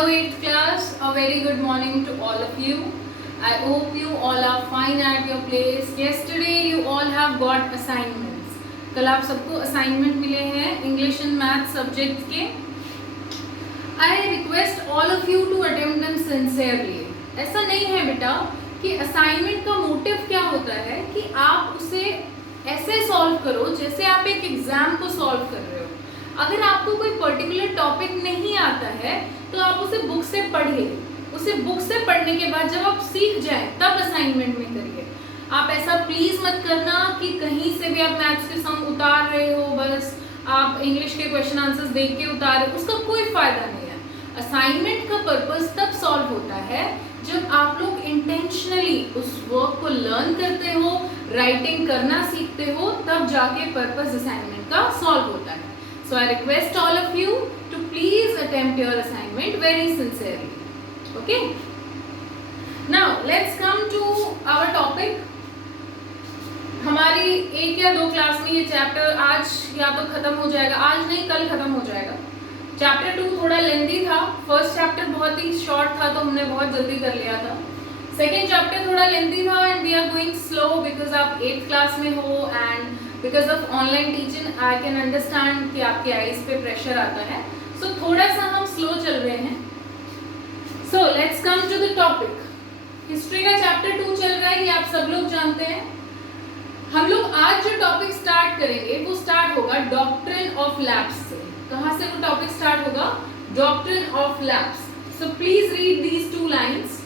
Hello 8th class, a very good morning to all of you. I hope you all are fine at your place. Yesterday you all have got assignments. कल आप सबको assignment मिले हैं English and Math subject के. I request all of you to attempt them sincerely. ऐसा नहीं है बेटा कि assignment का motive क्या होता है कि आप उसे ऐसे solve करो जैसे आप एक एग्जाम को solve कर रहे हो. अगर आपको कोई पर्टिकुलर टॉपिक नहीं आता है तो आप उसे बुक से पढ़िए. उसे बुक से पढ़ने के बाद जब आप सीख जाए तब असाइनमेंट में करिए. आप ऐसा प्लीज मत करना कि कहीं से भी आप मैथ्स के सम उतार रहे हो, बस आप इंग्लिश के क्वेश्चन आंसर्स देख के उतार रहे हो, उसका कोई फायदा नहीं है. असाइनमेंट का पर्पस तब सॉल्व होता है जब आप लोग इंटेंशनली उस वर्क को लर्न करते हो, राइटिंग करना सीखते हो, तब जाके पर्पस असाइनमेंट का सॉल्व होता है. So I request all of you to please attempt your assignment very sincerely. Okay? Now let's come to our topic. हमारी एक या दो क्लास में ये चैप्टर आज या तो खत्म हो जाएगा, आज नहीं कल खत्म हो जाएगा. चैप्टर 2 थोड़ा लेंदी था. फर्स्ट चैप्टर बहुत ही शॉर्ट था तो हमने बहुत जल्दी कर लिया था. सेकेंड चैप्टर थोड़ा लेंदी था and we are going slow because आप 8th क्लास में हो and because of online teaching I can understand कि आपके आईज पे प्रेशर आता है. सो थोड़ा सा हम स्लो चल रहे हैं. So let's come to the topic. History का चैप्टर 2 चल रहा है, ये आप सब लोग जानते हैं. हम लोग आज जो टॉपिक स्टार्ट करेंगे वो स्टार्ट होगा डॉक्ट्रिन ऑफ लैप्स से. कहाँ से वो टॉपिक स्टार्ट होगा? Doctrine of lapse. So please read these 2 lines.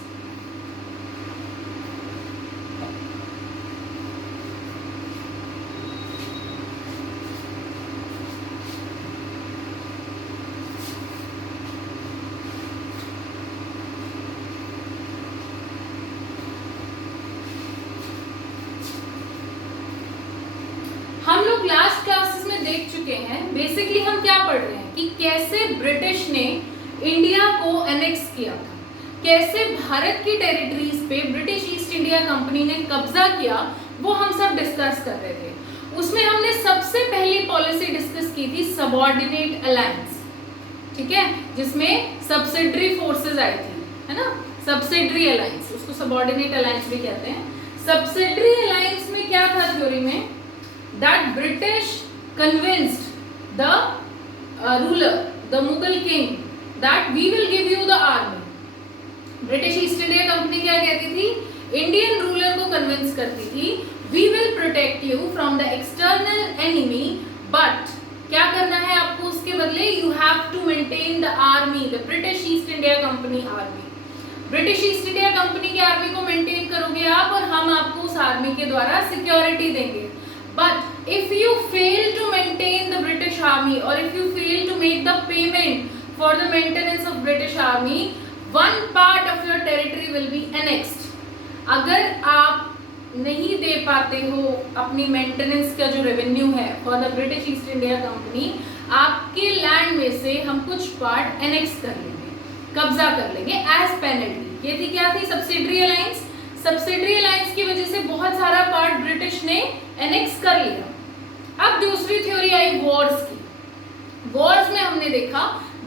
हम लोग लास्ट क्लासेस में देख चुके हैं बेसिकली हम क्या पढ़ रहे हैं कि कैसे ब्रिटिश ने इंडिया को एनेक्स किया था, कैसे भारत की टेरिटरीज पे ब्रिटिश ईस्ट इंडिया कंपनी ने कब्जा किया, वो हम सब डिस्कस कर रहे थे. उसमें हमने सबसे पहली पॉलिसी डिस्कस की थी सबऑर्डिनेट अलायंस. ठीक है, जिसमें सब्सिडरी फोर्सेस आई थी, है ना. सब्सिडरी अलायंस, उसको सबऑर्डिनेट अलायंस भी कहते हैं. सब्सिडरी अलायंस में क्या था थ्योरी में? That British convinced the ruler, the Mughal king, that we will give you the army. British East India Company क्या कहती थी? Indian ruler को convince करती थी, we will protect you from the external enemy, but क्या करना है आपको उसके बदले? You have to maintain the army, the British East India Company army. British East India Company की आर्मी को मेंटेन करोगे आप और हम आपको उस आर्मी के द्वारा सिक्योरिटी देंगे. But if you fail to maintain the British Army or if you fail to make the payment for the maintenance of British Army, one part of your territory will be annexed. अगर आप नहीं दे पाते हो अपनी maintenance का जो revenue है for the British East India company, आपके लैंड में से हम कुछ पार्ट एनेक्स कर लेंगे, कब्जा कर लेंगे एज पेनल्टी. ये थी क्या थी? Subsidiary alliance. सब्सिडरी अलायंस की वजह से बहुत सारा पार्ट ब्रिटिश ने एनेक्स कर लिया. अब दूसरी थ्योरी आई वॉर्स की. वॉर्स में हमने देखा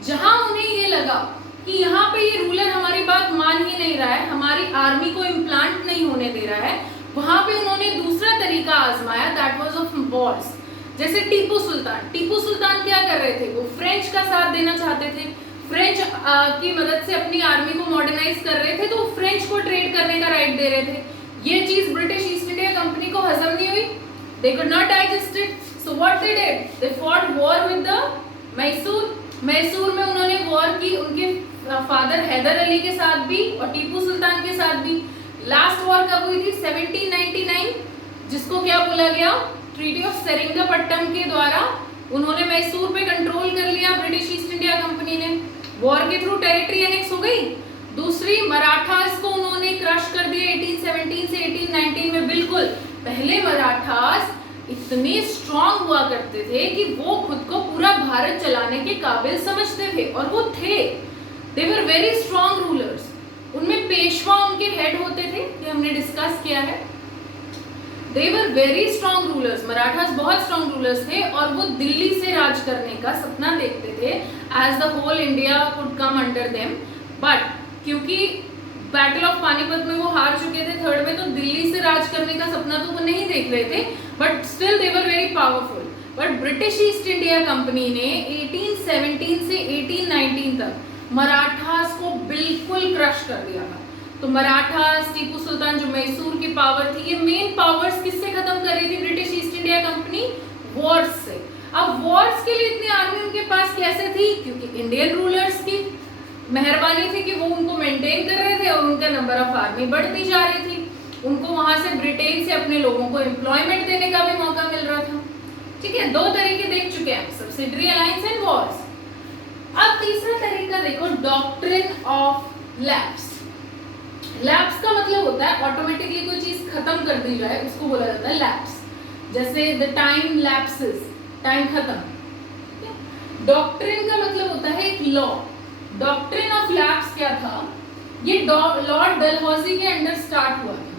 जहां उन्हें ये लगा कि यहाँ पे ये रूलर हमारी बात मान ही नहीं रहा है, हमारी आर्मी को इम्प्लांट नहीं होने दे रहा है, वहां पे उन्होंने दूसरा तरीका आजमाया, दैट वाज ऑफ वॉर्स. जैसे टीपू सुल्तान. टीपू सुल्तान क्या कर रहे थे? वो फ्रेंच का साथ देना चाहते थे. फ्रेंच की मदद से अपनी आर्मी को मॉडर्नाइज कर रहे थे, तो फ्रेंच को ट्रेड करने का राइट दे रहे थे. ये चीज ब्रिटिश ईस्ट इंडिया कंपनी को हजम नहीं हुई. They could not digest it. So what they did? They fought war with the Mysore. Mysore में उन्होंने वॉर की उनके फादर हैदर अली के साथ भी और टीपू सुल्तान के साथ भी. लास्ट वॉर कब हुई थी? 1799, जिसको क्या बोला गया? ट्रीटी ऑफ सेरिंगपट्टम के द्वारा उन्होंने मैसूर पे कंट्रोल कर लिया ब्रिटिश ईस्ट इंडिया कंपनी ने. वॉर के थ्रू टेरिटरी एनेक्स हो गई. दूसरी, मराठास को उन्होंने क्रश कर दिया 1817 से 1819 में. बिल्कुल पहले मराठास इतने स्ट्रांग हुआ करते थे कि वो खुद को पूरा भारत चलाने के काबिल समझते थे और वो थे. दे वर वेरी स्ट्रांग रूलर्स. उनमें पेशवा उनके हेड होते थे, ये हमने डिस्कस किया है. They were very strong rulers. Marathas बहुत स्ट्रांग रूलर्स थे और वो दिल्ली से राज करने का सपना देखते थे as the whole India could come under them. But क्योंकि बैटल ऑफ पानीपत में वो हार चुके थे थर्ड में, तो दिल्ली से राज करने का सपना तो वो नहीं देख रहे थे, but still they were very powerful. But British East India company ने 1817 से 1819 तक मराठास को बिल्कुल क्रश कर दिया था। तो मराठास, टीपू सुल्तान, जो मैसूर की पावर थी, ये मेन पावर्स किससे खत्म कर रही थी British East India company? Wars से। अब वॉर्स के लिए इतनी आर्मी उनके पास कैसे थी? क्योंकि इंडियन रूलर्स की मेहरबानी थी कि वो उनको मेंटेन कर रहे थे और उनका नंबर ऑफ आर्मी बढ़ती जा रही थी। उनको वहां से ब्रिटेन से अपने लोगों को एम्प्लॉयमेंट देने का भी मौका मिल रहा था। ठीक है, दो तरीके देख चुके हैं, सब्सिडरी अलायंस एंड वॉर्स। अब तीसरा तरीका देखो, डॉक्ट्रिन ऑफ लैप्स। लैप्स का मतलब होता है ऑटोमेटिकली कोई चीज खत्म कर दी जाए, उसको बोला जाता है लैप्स। जैसे द टाइम लैप्सेस, टाइम खत्म। डॉक्ट्रिन का मतलब होता है एक लॉ। डॉक्ट्रिन ऑफ लैप्स क्या था? ये लॉर्ड डलहौजी के अंडर स्टार्ट हुआ था।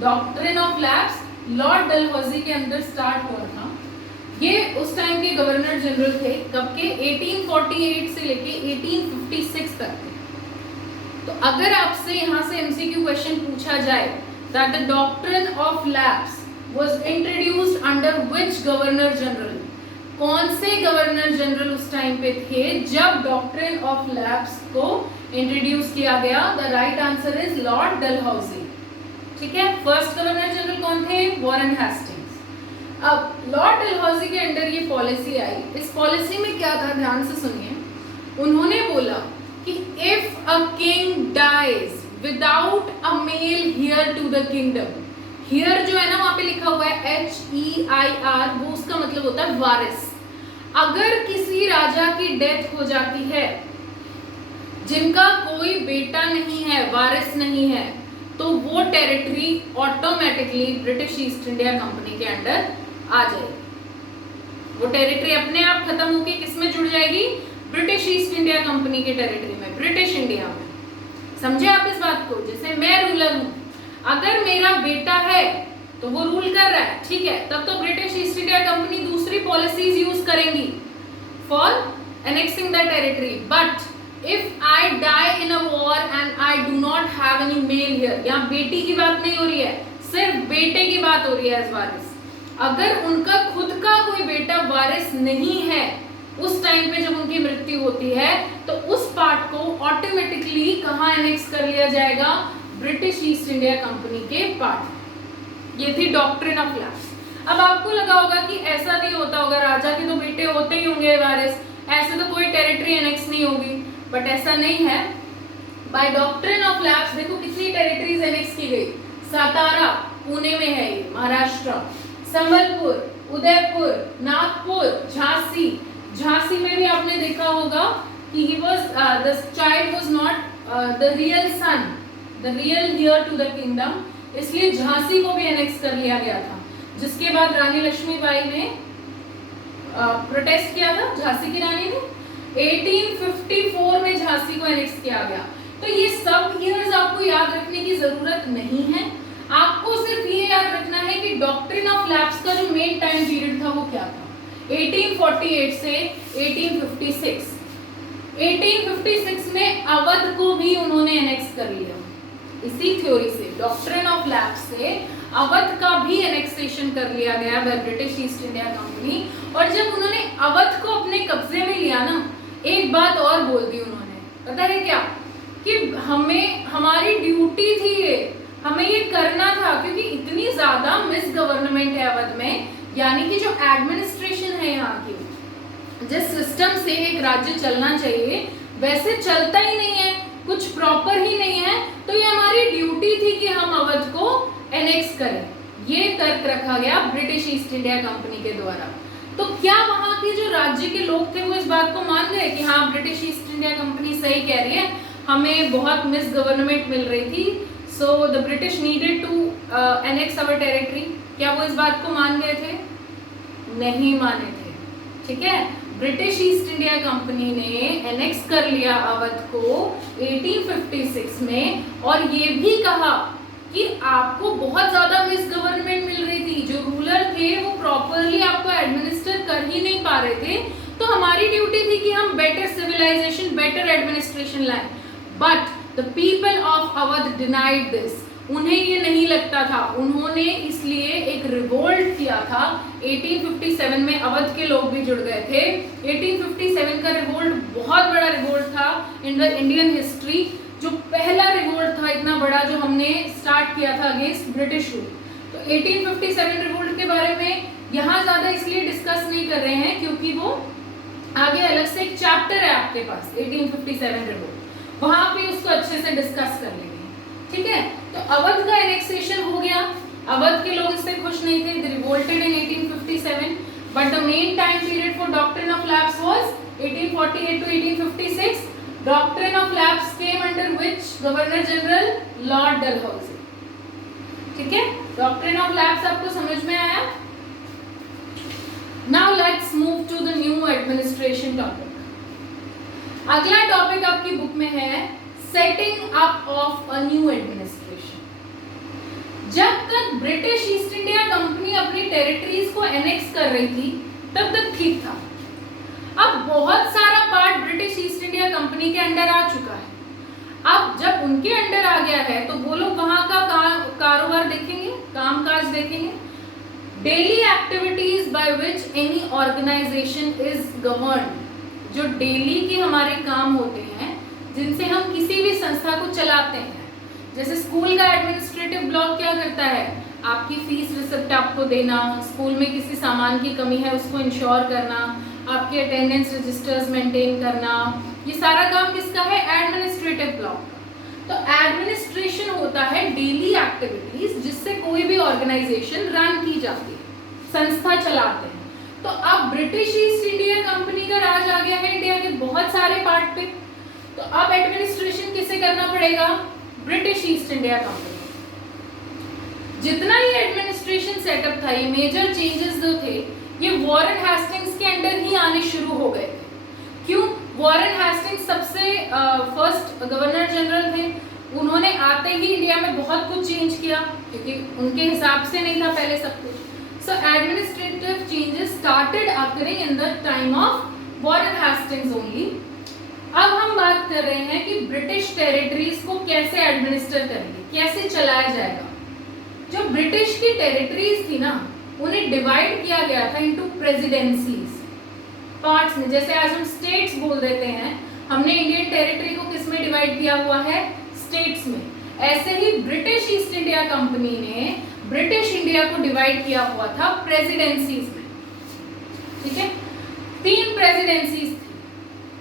Doctrine of lapse Lord Dalhousie के अंदर स्टार्ट हुआ था। ये उस टाइम के गवर्नर जनरल थे, कब के? 1848 से लेके 1856 तक थे। तो अगर आपसे यहाँ से एमसीक्यू क्वेश्चन पूछा जाए that the doctrine of lapse was introduced under which governor general, कौन से गवर्नर जनरल उस टाइम पे थे जब डॉक्ट्रिन ऑफ लैप्स को इंट्रोड्यूस किया गया? The right answer is Lord Dalhousie. ठीक है, फर्स्ट गवर्नर जनरल कौन थे? Warren Hastings. अब लॉर्ड डलहौजी के अंडर ये पॉलिसी आई। इस पॉलिसी में क्या था, ध्यान से सुनिए। उन्होंने बोला कि if a king dies without a male heir to the kingdom, heir जो है ना वहां पे लिखा हुआ है HEIR, वो उसका मतलब होता है वारिस। अगर किसी राजा की डेथ हो जाती है जिनका कोई बेटा नहीं है, वारिस नहीं है, तो वो territory automatically British East India company के अंडर आ जाएगी। वो टेरिटरी अपने आप खत्म होके किसमें जुड़ जाएगी? ब्रिटिश ईस्ट इंडिया कंपनी के टेरिटरी में, ब्रिटिश इंडिया में। समझे आप इस बात को? जैसे मैं रूलर हूं, अगर मेरा बेटा है तो वो रूल कर रहा है, ठीक है, तब तो ब्रिटिश ईस्ट इंडिया कंपनी दूसरी पॉलिसीज यूज करेंगी for annexing the territory. But if I die in a war and I do not have any male heir, यहाँ बेटी की बात नहीं हो रही है, सिर्फ बेटे की बात हो रही है एज वारिस। अगर उनका खुद का कोई बेटा वारिस नहीं है उस टाइम पे जब उनकी मृत्यु होती है, तो उस पार्ट को ऑटोमेटिकली कहाँ एनेक्स कर लिया जाएगा? ब्रिटिश ईस्ट इंडिया कंपनी के पार्ट। ये थी डॉक्ट्रिन ऑफ लैप्स। अब आपको लगा होगा कि ऐसा नहीं होता होगा, राजा के तो बेटे होते ही होंगे वारिस, ऐसे तो कोई टेरिटरी एनेक्स नहीं होगी, बट ऐसा नहीं है। बाय डॉक्ट्रिन ऑफ लैप्स देखो कितनी टेरिटरीज एनेक्स की गई। सातारा पुणे में है, ये महाराष्ट्र, संबलपुर, उदयपुर, नागपुर, झांसी। झांसी में भी आपने देखा होगा कि he was the child was not the real son, the real heir to the kingdom, इसलिए झांसी को भी एनेक्स कर लिया गया था। जिसके बाद रानी लक्ष्मीबाई ने प्रोटेस्ट किया था, झांसी की रानी ने 1854 में झांसी को एनेक्स किया गया। तो ये सब ईयर्स आपको याद रखने की जरूरत नहीं है, आपको सिर्फ ये याद रखना है कि डॉक्ट्रिन ऑफ लैप्स का जो मेन टाइम पीरियड था वो क्या था, 1848 से 1856। 1856 में अवध को भी उन्होंने एनेक्स कर लिया। इसी थ्योरी से, डॉक्ट्रिन ऑफ लैप्स से अवध का भी एनेक्सेशन कर लिया गया by British East India company. और जब उन्होंने अवध को अपने कब्जे में लिया ना, एक बात और बोल दी उन्होंने, पता है क्या? कि हमें, हमारी ड्यूटी थी ये, हमें ये करना था, क्योंकि इतनी ज्यादा मिस गवर्नमेंट है अवध में, यानी कि जो एडमिनिस्ट्रेशन है यहाँ की, जिस सिस्टम से एक राज्य चलना चाहिए वैसे चलता ही नहीं है, कुछ प्रॉपर ही नहीं है, तो ये हमारी ड्यूटी थी कि हम अवध को एनेक्स करें। ये तर्क रखा गया ब्रिटिश ईस्ट इंडिया कंपनी के द्वारा। तो क्या वहां के जो राज्य के लोग थे वो इस बात को मान गए कि हाँ ब्रिटिश ईस्ट इंडिया कंपनी सही कह रही है, हमें बहुत मिस गवर्नमेंट मिल रही थी, so the British needed to annex our territory? क्या वो इस बात को मान गए थे? नहीं माने थे। ठीक है, ब्रिटिश ईस्ट इंडिया कंपनी ने एनेक्स कर लिया अवध को 1856 में, और ये भी कहा कि आपको बहुत ज्यादा मिस गवर्नमेंट मिल रही थी, जो रूलर थे वो प्रॉपरली आपको एडमिनिस्टर कर ही नहीं पा रहे थे, तो हमारी ड्यूटी थी कि हम बेटर सिविलाइजेशन, बेटर एडमिनिस्ट्रेशन लाएं। But the people of Awadh denied this, उन्हें ये नहीं लगता था, उन्होंने इसलिए एक रिवोल्ट किया था। 1857 में अवध के लोग भी जुड़ गए थे। 1857 का रिवोल्ट बहुत बड़ा रिवोल्ट था इन द इंडियन हिस्ट्री, जो पहला रिवोल्ट था इतना बड़ा जो हमने स्टार्ट किया था अगेंस्ट ब्रिटिश रूल। तो 1857 रिवोल्ट के बारे में यहाँ ज्यादा इसलिए डिस्कस नहीं कर रहे हैं क्योंकि वो आगे अलग से एक चैप्टर है आपके पास 1857 रिवोल्ट, वहां पे उसको अच्छे से डिस्कस कर लेंगे। ठीक है, तो अवध का एनेक्सेशन हो गया। अवध के लोग इससे खुश नहीं थे, they revolted in 1857, but the main time period for doctrine of lapse was 1848 to 1856। Doctrine of lapse came under which governor general? Lord Dalhousie. ठीक है, डॉक्ट्रिन ऑफ लैप्स आपको समझ में आया? Now let's move to the new administration topic. अगला topic आपकी book में है setting up of a new administration. जब तक ब्रिटिश ईस्ट इंडिया कंपनी अपनी टेरिटरीज को एनेक्स कर रही थी तब तक ठीक था। अब बहुत सारा part British East India company के अंडर आ चुका है। अब जब उनके अंडर आ गया है तो वो लोग वहां का कारोबार देखेंगे, कामकाज देखेंगे। Daily activities by which any organisation is governed, जो डेली के हमारे काम होते हैं जिनसे हम किसी भी संस्था को चलाते हैं। जैसे स्कूल का एडमिनिस्ट्रेटिव ब्लॉक क्या करता है? आपकी फीस रिसिप्ट आपको देना, स्कूल में किसी सामान की कमी है उसको इंश्योर करना, आपके अटेंडेंस रजिस्टर्स मेंटेन करना, ये सारा काम किसका है? एडमिनिस्ट्रेटिव ब्लॉक का। तो एडमिनिस्ट्रेशन होता है डेली एक्टिविटीज जिससे कोई भी ऑर्गेनाइजेशन रन की जाती है, संस्था चलाते हैं। तो अब ब्रिटिश ईस्ट इंडिया कंपनी का राज आ गया है इंडिया के बहुत सारे पार्ट पे, तो अब एडमिनिस्ट्रेशन किसे करना पड़ेगा? British East India company. जितना ये एडमिनिस्ट्रेशन सेटअप था, ये मेजर चेंजेस जो थे, ये वॉरेन हेस्टिंग्स के अंडर ही आने शुरू हो गए थे। क्यों? वॉरेन हेस्टिंग्स सबसे फर्स्ट गवर्नर जनरल थे। उन्होंने आते ही इंडिया में बहुत कुछ चेंज किया क्योंकि उनके हिसाब से नहीं था पहले सब कुछ। So administrative changes started occurring in the time of Warren Hastings only. अब हम बात कर रहे हैं कि ब्रिटिश टेरिटरीज को कैसे एडमिनिस्टर करेंगे, कैसे चलाया जाएगा। जो ब्रिटिश की टेरिटरीज थी ना, उन्हें डिवाइड किया गया था इनटू प्रेसिडेंसीज, पार्ट्स में। जैसे आज हम स्टेट्स बोल देते हैं, हमने इंडियन टेरिटरी को किस में डिवाइड किया हुआ है? स्टेट्स में। ऐसे ही ब्रिटिश ईस्ट इंडिया कंपनी ने ब्रिटिश इंडिया को डिवाइड किया हुआ था प्रेसिडेंसीज में। ठीक है, 3 प्रेसिडेंसीज थी,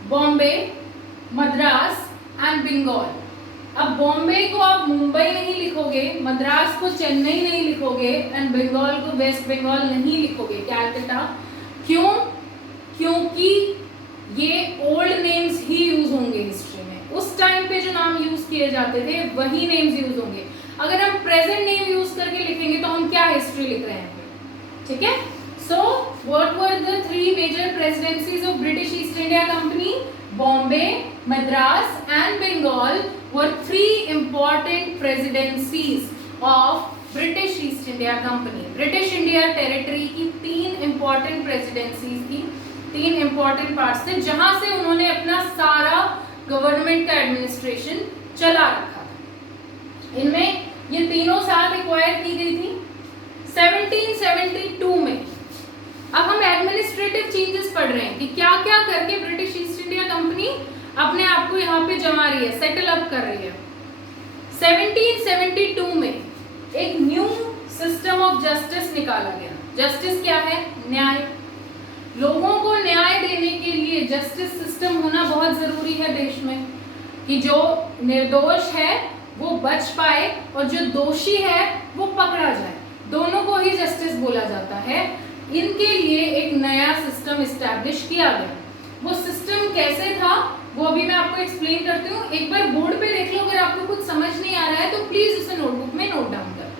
बॉम्बे, मद्रास एंड बंगाल। अब बॉम्बे को आप मुंबई नहीं लिखोगे, मद्रास को चेन्नई नहीं लिखोगे एंड बंगाल को वेस्ट बंगाल नहीं लिखोगे, कैलकाटा। क्यों? क्योंकि ये ओल्ड नेम्स ही यूज होंगे हिस्ट्री में। उस टाइम पे जो नाम यूज किए जाते थे वही नेम्स यूज होंगे। अगर हम प्रेजेंट नेम यूज करके लिखेंगे तो हम क्या हिस्ट्री लिख रहे हैं? ठीक है, सो व्हाट वर द 3 major presidencies of British East India Company? Bombay, Madras and Bengal were 3 important presidencies of British East India Company. British India Territory की 3 important presidencies थी, 3 important parts थे जहां से उन्होंने अपना सारा गवर्नमेंट का एडमिनिस्ट्रेशन चला रखा था। इनमें ये तीनों साथ एक्वायर की गई थी 1772 में। अब हम एडमिनिस्ट्रेटिव चेंजेस पढ़ रहे हैं कि क्या क्या करके ब्रिटिश ईस्ट इंडिया कंपनी अपने आप को यहाँ पे जमा रही है, सेटल अप कर रही है। 1772 में एक न्यू सिस्टम ऑफ जस्टिस निकाला गया। जस्टिस क्या है? न्याय। लोगों को न्याय देने के लिए जस्टिस सिस्टम होना बहुत जरूरी है देश में, कि जो निर्दोष है वो बच पाए और जो दोषी है वो पकड़ा जाए। दोनों को ही जस्टिस बोला जाता है। इनके लिए एक नया सिस्टम इस्टेब्लिश किया गया। वो सिस्टम कैसे था वो अभी मैं आपको एक्सप्लेन करती हूँ। एक बार बोर्ड पे देख लो, अगर आपको कुछ समझ नहीं आ रहा है तो प्लीज उसे नोटबुक में नोट डाउन कर।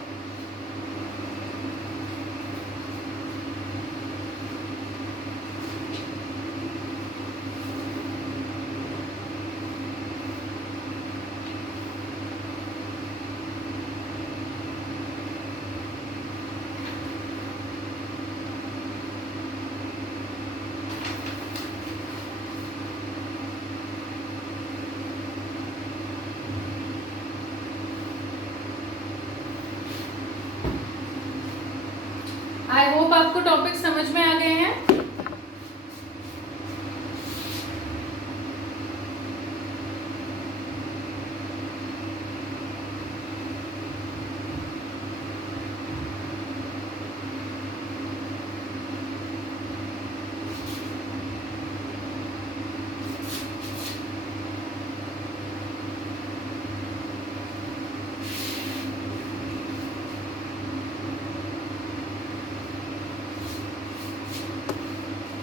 आई होप आपको टॉपिक समझ में आ गए हैं।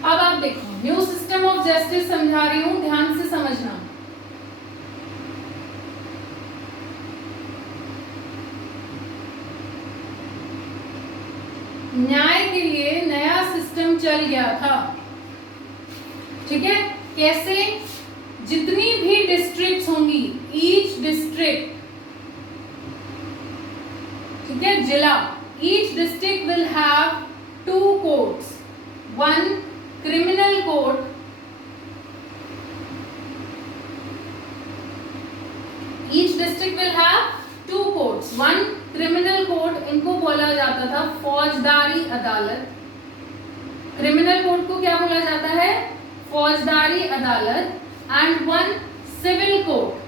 अब आप देखो, न्यू सिस्टम ऑफ जस्टिस समझा रही हूं, ध्यान से समझना। न्याय के लिए नया सिस्टम चल गया था, ठीक है। कैसे? जितनी भी डिस्ट्रिक्ट्स होंगी, ईच डिस्ट्रिक्ट, ठीक है, जिला, each district will have 2 courts, 1 criminal court, each district will have 2 courts, 1 criminal court, इनको बोला जाता था फौजदारी अदालत। क्रिमिनल कोर्ट को क्या बोला जाता है? फौजदारी अदालत। And 1 civil court,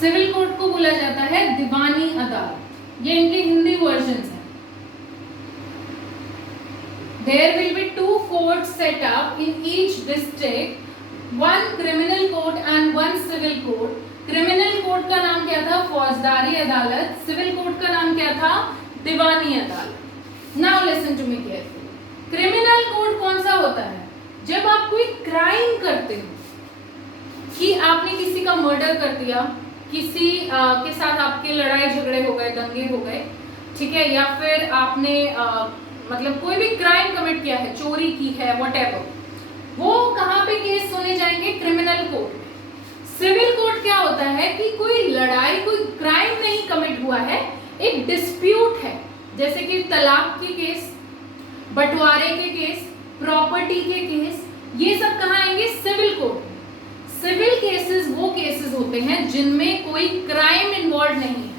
civil court को बोला जाता है दीवानी अदालत। ये इनके हिंदी वर्जन है। There will be 2 courts set up in each district, 1 criminal court and 1 civil court. Criminal court का नाम क्या था? फौजदारी अदालत। Civil court का नाम क्या था? दीवानी अदालत। Now listen to me carefully. Criminal court कौन सा होता है? जब आप कोई क्राइम करते हो, कि आपने किसी का मर्डर कर दिया, किसी के साथ आपके लड़ाई झगड़े हो गए, दंगे हो गए, ठीक है, या फिर आपने मतलब कोई भी क्राइम कमिट किया है, चोरी की है, व्हाटएवर, वो कहाँ पे केस सुने जाएंगे? क्रिमिनल कोर्ट में। सिविल कोर्ट क्या होता है कि कोई लड़ाई, कोई क्राइम नहीं कमिट हुआ है, एक डिस्प्यूट है, जैसे कि तलाक के केस, बंटवारे के केस, प्रॉपर्टी के केस, ये सब कहाँ आएंगे? सिविल कोर्ट में। सिविल केसेस वो केसेस होते हैं जिनमें कोई क्राइम इन्वॉल्व नहीं है।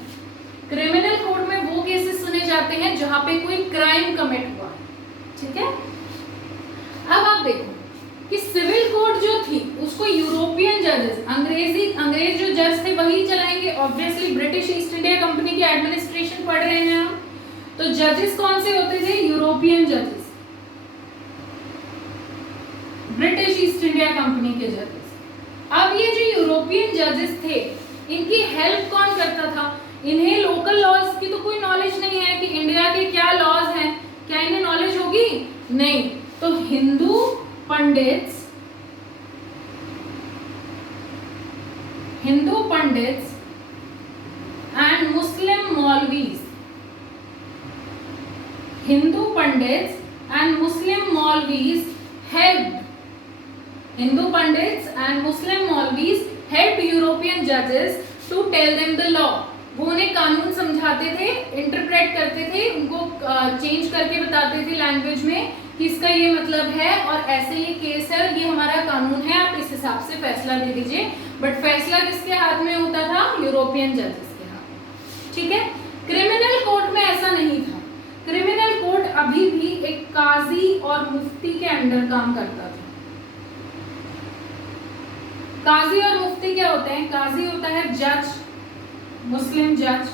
क्रिमिनल कोर्ट में वो केसेस सुने जाते हैं जहां पे कोई क्राइम कमिट हुआ, ठीक है। अब आप देखो कि सिविल कोर्ट जो थी उसको यूरोपियन जजेस, अंग्रेज जो जज थे वही चलाएंगे। Obviously British East India company की एडमिनिस्ट्रेशन पढ़ रहे हैं हम, तो जजेस कौन से होते थे? यूरोपियन जजेस, ब्रिटिश ईस्ट इंडिया कंपनी के जजेस। अब ये जो यूरोपियन जजेस थे, इनकी हेल्प कौन करता था? इन्हें लोकल लॉज की तो कोई नॉलेज नहीं है कि इंडिया के क्या लॉज हैं, क्या इन्हें नॉलेज होगी? नहीं। तो Hindu pandits and Muslim maulvis, Hindu pandits and Muslim maulvis help, Hindu pandits and Muslim maulvis help European जजेस to tell them the law. वो उन्हें कानून समझाते थे, इंटरप्रेट करते थे, उनको चेंज करके बताते थे लैंग्वेज में कि इसका ये मतलब है और ऐसे ये केस है, ये हमारा कानून है, आप इस हिसाब से फैसला दे दीजिए। बट फैसला किसके हाथ में होता था? यूरोपियन जजेस के हाथ में, ठीक है। क्रिमिनल कोर्ट में ऐसा नहीं था। क्रिमिनल कोर्ट अभी भी एक काजी और मुफ्ती के अंडर काम करता था। काजी और मुफ्ती क्या होते हैं? काजी होता है जज, मुस्लिम जज।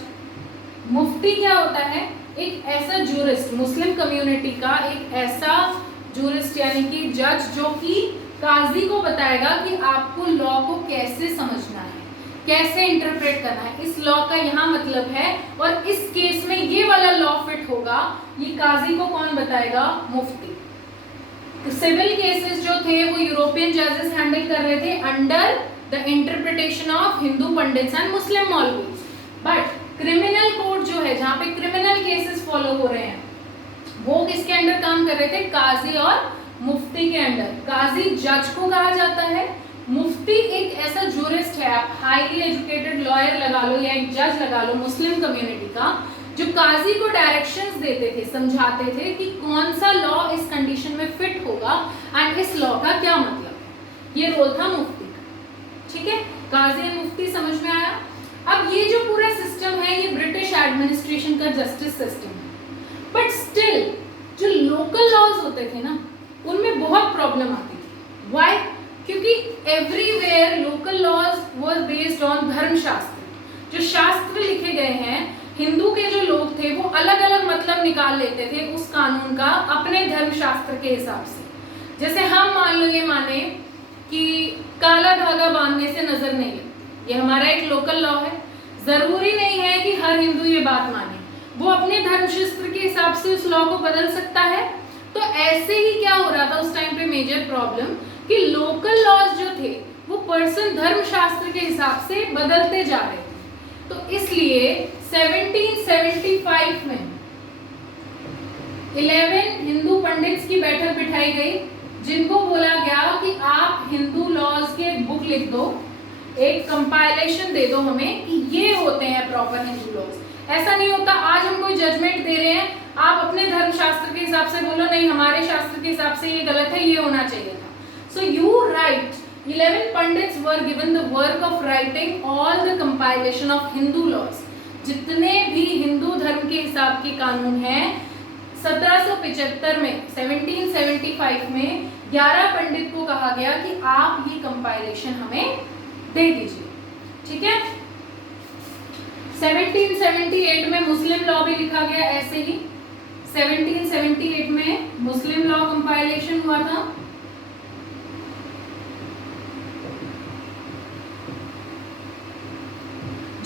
मुफ्ती क्या होता है? एक ऐसा जूरिस्ट, मुस्लिम कम्युनिटी का एक ऐसा जूरिस्ट यानी कि जज, जो कि काजी को बताएगा कि आपको लॉ को कैसे समझना है, कैसे इंटरप्रेट करना है, इस लॉ का यहाँ मतलब है और इस केस में ये वाला लॉ फिट होगा। ये काजी को कौन बताएगा? मुफ्ती। तो सिविल केसेस जो थे वो यूरोपियन जजेस हैंडल कर रहे थे under the interpretation of Hindu pandits and Muslim maulvis. But criminal court जो है, जहाँ पे क्रिमिनल केसेस फॉलो हो रहे हैं, वो किसके अंडर काम कर रहे थे? काजी और मुफ्ती के अंडर। काजी जज को कहा जाता है, मुफ्ती एक ऐसा जूरिस्ट है, आप हाईली एजुकेटेड लॉयर लगा लो या एक जज लगा लो मुस्लिम कम्युनिटी का, जो काजी को डायरेक्शंस देते थे, समझाते थे कि कौन सा लॉ इस कंडीशन में फिट होगा एंड इस लॉ का क्या मतलब है। ये रोल था मुफ्ती का, ठीक है। काजी एंड मुफ्ती समझ में आया। अब ये जो पूरा सिस्टम है ये ब्रिटिश एडमिनिस्ट्रेशन का जस्टिस सिस्टम है, बट स्टिल जो लोकल लॉज होते थे ना उनमें बहुत प्रॉब्लम आती थी। व्हाई? क्योंकि everywhere local laws was based on Dharmashastra. जो शास्त्र लिखे गए हैं, हिंदू के जो लोग थे वो अलग अलग मतलब निकाल लेते थे उस कानून का अपने धर्मशास्त्र के हिसाब से। जैसे हम मान लो ये माने कि काला धागा बांधने से नजर नहीं लगती, ये हमारा एक लोकल लॉ है। जरूरी नहीं है कि हर हिंदू ये बात माने, वो अपने धर्मशास्त्र के हिसाब से उस लॉ को बदल सकता है। तो ऐसे ही क्या हो रहा था उस टाइम पे मेजर प्रॉब्लम कि लोकल लॉज जो थे वो पर्सन धर्मशास्त्र के हिसाब से बदलते जा रहे थे। तो इसलिए 1775 में 11 हिंदू पंडित्स की बैठक बिठाई गई, जिनको बोला गया कि आप हिंदू लॉज के बुक लिख दो, एक कंपाइलेशन दे दो हमें कि ये होते हैं प्रॉपर हिंदू लॉज। ऐसा नहीं होता आज हम कोई जजमेंट दे रहे हैं, आप अपने धर्मशास्त्र के हिसाब से बोलो नहीं हमारे शास्त्र के हिसाब से ये गलत है, ये होना चाहिए था। So you write 11 pandits were given the work of writing all the compilation of Hindu laws. जितने भी हिंदू धर्म के हिसाब के कानून हैं 1775 में 1775 में 11 पंडित को कहा गया कि आप ये कंपाइलेशन हमें दे दीजिए। ठीक है। 1778 में मुस्लिम लॉ भी लिखा गया ऐसे ही। 1778 में मुस्लिम लॉ कंपाइलेशन हुआ था।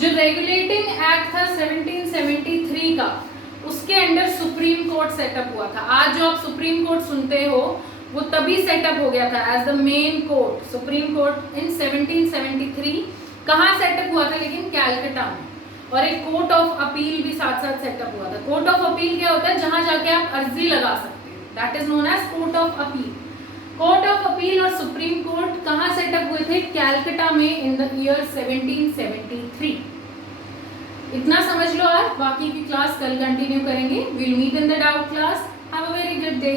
जो रेगुलेटिंग एक्ट था 1773 का, उसके अंडर सुप्रीम कोर्ट सेटअप हुआ था। आज जो आप सुप्रीम कोर्ट सुनते हो वो तभी सेटअप हो गया था as the main court. Supreme court in 1773 कहाँ सेटअप हुआ था? लेकिन कैलकाटा में। और एक कोर्ट ऑफ अपील भी साथ साथ सेटअप हुआ था। कोर्ट ऑफ अपील क्या होता है? जहां जाके आप अर्जी लगा सकते हो, that is known as court of appeal. Court of appeal और सुप्रीम कोर्ट कहाँ सेटअप हुए थे? कैलकाटा में इन द ईयर 1773। इतना समझ लो आज, बाकी की क्लास कल कंटिन्यू करेंगे। Will meet in the doubt class. Have a very good day.